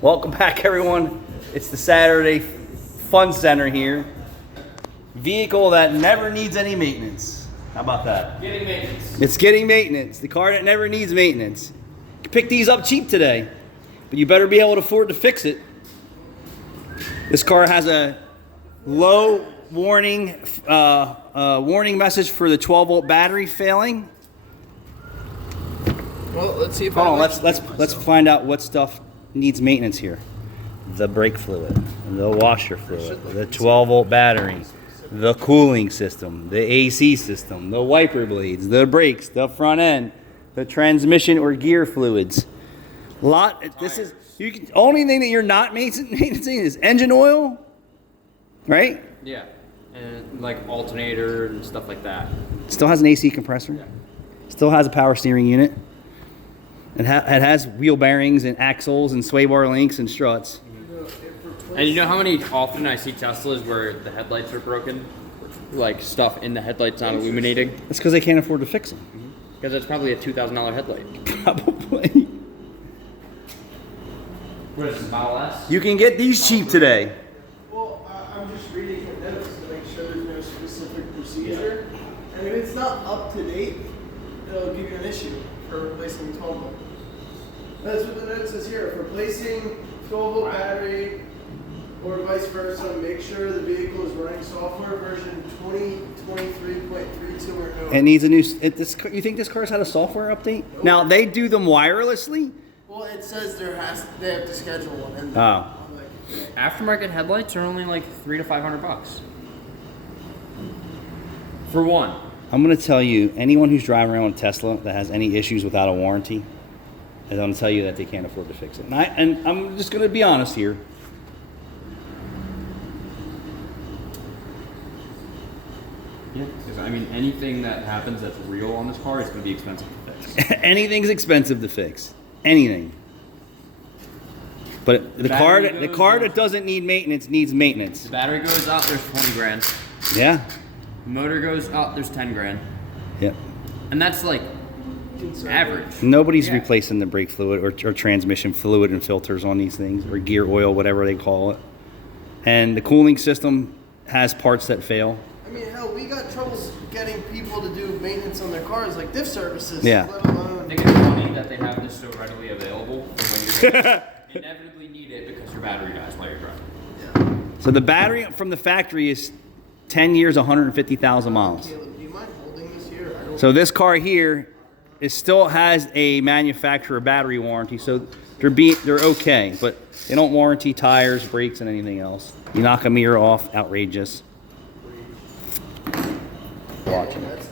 Welcome back, everyone. It's the Saturday Fun Center here. Vehicle that never needs any maintenance. How about that? Getting maintenance. It's getting maintenance. The car that never needs maintenance. You can pick these up cheap today, but you better be able to afford to fix it. This car has a low warning warning message for the 12-volt battery failing. Well, let's see if Hold on, let's find out what stuff needs maintenance here. The brake fluid, the washer fluid, the 12-volt battery, the cooling system, the AC system, the wiper blades, the brakes, the front end, the transmission or gear fluids. Only thing that you're not maintaining is engine oil, right? Yeah, and like alternator and stuff like that. Still has an AC compressor. Yeah. Still has a power steering unit. It has wheel bearings and axles and sway bar links and struts. And you know how many often I see Teslas where the headlights are broken? Like stuff in the headlights not illuminating? That's because they can't afford to fix them. Because it's probably a $2,000 headlight. Probably. What is it, Model S? You can get these cheap today. Well, I'm just reading the notes to make sure there's no specific procedure. And if it's not up to date, it'll give you an issue for replacing the 12 volt. That's what the note says here. For replacing 12 volt battery or vice versa, make sure the vehicle is running software version 2023.32 or no. It needs a new. You think this car's had a software update? Nope. Now they do them wirelessly. Well, it says they have to schedule one. And Oh. I'm like, Aftermarket headlights are only like $300 to $500 for one. I'm gonna tell you, anyone who's driving around with a Tesla that has any issues without a warranty, I'm gonna tell you that they can't afford to fix it. And I'm just gonna be honest here. Yeah, because I mean, anything that happens that's real on this car is going to be expensive to fix. Anything's expensive to fix. Anything. But the car that doesn't need maintenance needs maintenance. The battery goes up, there's 20 grand. Yeah. The motor goes up, there's 10 grand. Yep. And that's like average. Nobody's Yeah. replacing the brake fluid or transmission fluid and filters on these things, or gear oil, whatever they call it. And the cooling system has parts that fail. I mean, hell, we got troubles getting people to do maintenance on their cars, like diff services. Yeah. Let alone. I think it's funny that they have this so readily available when you're inevitably need it because your battery dies while you're driving. Yeah. So the battery from the factory is 10 years, 150,000 miles. Caleb, do you mind holding this here? I don't. So this car here, it still has a manufacturer battery warranty, so they're okay, but they don't warranty tires, brakes, and anything else. You knock a mirror off, outrageous. Watching it.